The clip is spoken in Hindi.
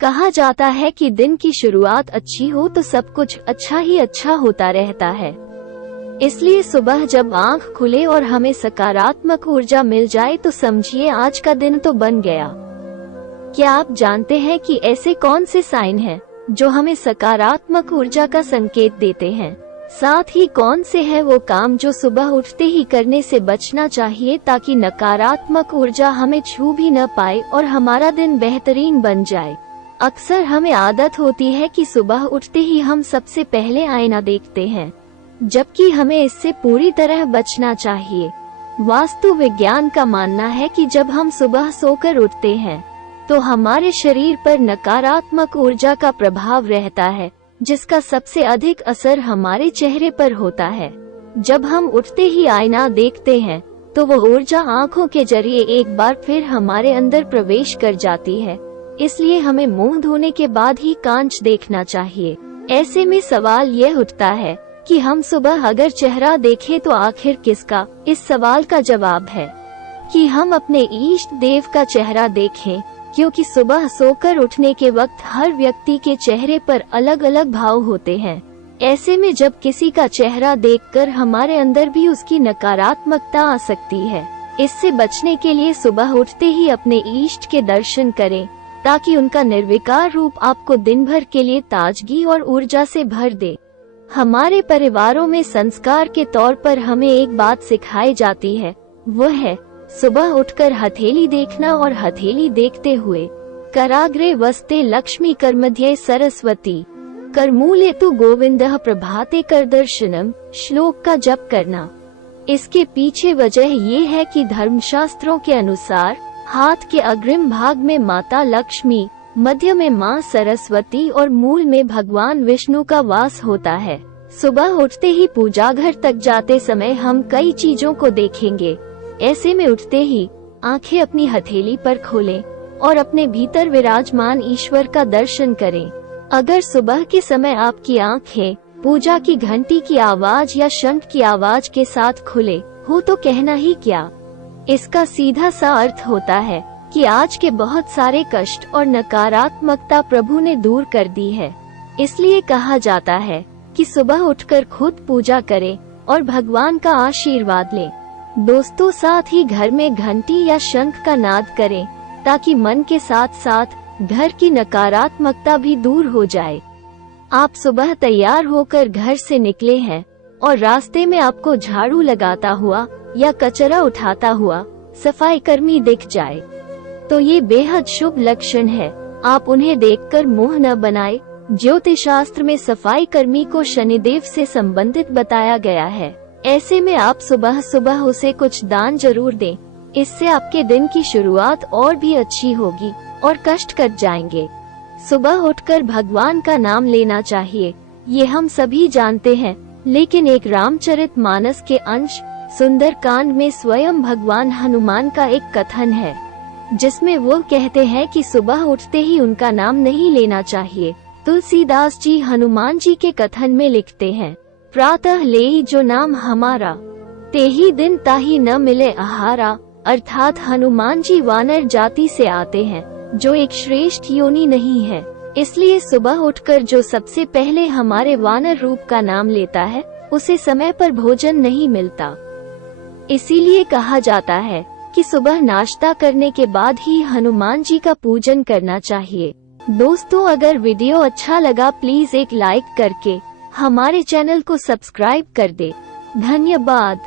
कहा जाता है कि दिन की शुरुआत अच्छी हो तो सब कुछ अच्छा ही अच्छा होता रहता है। इसलिए सुबह जब आंख खुले और हमें सकारात्मक ऊर्जा मिल जाए तो समझिए आज का दिन तो बन गया। क्या आप जानते हैं कि ऐसे कौन से साइन हैं जो हमें सकारात्मक ऊर्जा का संकेत देते हैं? साथ ही कौन से है वो काम जो सुबह उठते ही करने से बचना चाहिए ताकि नकारात्मक ऊर्जा हमें छू भी न पाए और हमारा दिन बेहतरीन बन जाए। अक्सर हमें आदत होती है कि सुबह उठते ही हम सबसे पहले आईना देखते हैं, जबकि हमें इससे पूरी तरह बचना चाहिए। वास्तु विज्ञान का मानना है कि जब हम सुबह सोकर उठते हैं तो हमारे शरीर पर नकारात्मक ऊर्जा का प्रभाव रहता है, जिसका सबसे अधिक असर हमारे चेहरे पर होता है। जब हम उठते ही आईना देखते हैं तो वो ऊर्जा आँखों के जरिए एक बार फिर हमारे अंदर प्रवेश कर जाती है। इसलिए हमें मुंह धोने के बाद ही कांच देखना चाहिए। ऐसे में सवाल यह उठता है कि हम सुबह अगर चेहरा देखें तो आखिर किसका? इस सवाल का जवाब है कि हम अपने इष्ट देव का चेहरा देखें, क्योंकि सुबह सोकर उठने के वक्त हर व्यक्ति के चेहरे पर अलग अलग भाव होते हैं। ऐसे में जब किसी का चेहरा देखकर हमारे अंदर भी उसकी नकारात्मकता आ सकती है। इससे बचने के लिए सुबह उठते ही अपने इष्ट के दर्शन करें, ताकि उनका निर्विकार रूप आपको दिन भर के लिए ताजगी और ऊर्जा से भर दे। हमारे परिवारों में संस्कार के तौर पर हमें एक बात सिखाई जाती है, वह है सुबह उठकर हथेली देखना और हथेली देखते हुए कराग्रे वस्ते लक्ष्मी करमध्ये सरस्वती करमूले तु गोविंदः प्रभाते कर दर्शनम श्लोक का जप करना। इसके पीछे वजह ये है कि धर्मशास्त्रों के अनुसार हाथ के अग्रिम भाग में माता लक्ष्मी, मध्य में माँ सरस्वती और मूल में भगवान विष्णु का वास होता है। सुबह उठते ही पूजा घर तक जाते समय हम कई चीजों को देखेंगे। ऐसे में उठते ही आंखें अपनी हथेली पर खोलें और अपने भीतर विराजमान ईश्वर का दर्शन करें। अगर सुबह के समय आपकी आंखें पूजा की घंटी की आवाज या शंख की आवाज के साथ खुले हो तो कहना ही क्या, इसका सीधा सा अर्थ होता है कि आज के बहुत सारे कष्ट और नकारात्मकता प्रभु ने दूर कर दी है। इसलिए कहा जाता है कि सुबह उठकर खुद पूजा करें और भगवान का आशीर्वाद लें। दोस्तों, साथ ही घर में घंटी या शंख का नाद करें, ताकि मन के साथ साथ घर की नकारात्मकता भी दूर हो जाए। आप सुबह तैयार होकर घर से निकले हैं और रास्ते में आपको झाड़ू लगाता हुआ या कचरा उठाता हुआ सफाई कर्मी दिख जाए तो ये बेहद शुभ लक्षण है। आप उन्हें देखकर मोह न बनाए। ज्योतिष शास्त्र में सफाई कर्मी को शनिदेव से संबंधित बताया गया है। ऐसे में आप सुबह सुबह उसे कुछ दान जरूर दें। इससे आपके दिन की शुरुआत और भी अच्छी होगी और कष्ट कट जाएंगे। सुबह उठकर भगवान का नाम लेना चाहिए, ये हम सभी जानते हैं, लेकिन एक रामचरितमानस के अंश सुंदरकांड में स्वयं भगवान हनुमान का एक कथन है, जिसमें वो कहते हैं कि सुबह उठते ही उनका नाम नहीं लेना चाहिए। तुलसीदास जी हनुमान जी के कथन में लिखते हैं, प्रातः लेई जो नाम हमारा, तेही दिन ताही न मिले आहारा। अर्थात हनुमान जी वानर जाति से आते हैं, जो एक श्रेष्ठ योनि नहीं है। इसलिए सुबह उठकर जो सबसे पहले हमारे वानर रूप का नाम लेता है, उसे समय पर भोजन नहीं मिलता। इसीलिए कहा जाता है कि सुबह नाश्ता करने के बाद ही हनुमान जी का पूजन करना चाहिए। दोस्तों, अगर वीडियो अच्छा लगा प्लीज एक लाइक करके हमारे चैनल को सब्सक्राइब कर दे। धन्यवाद।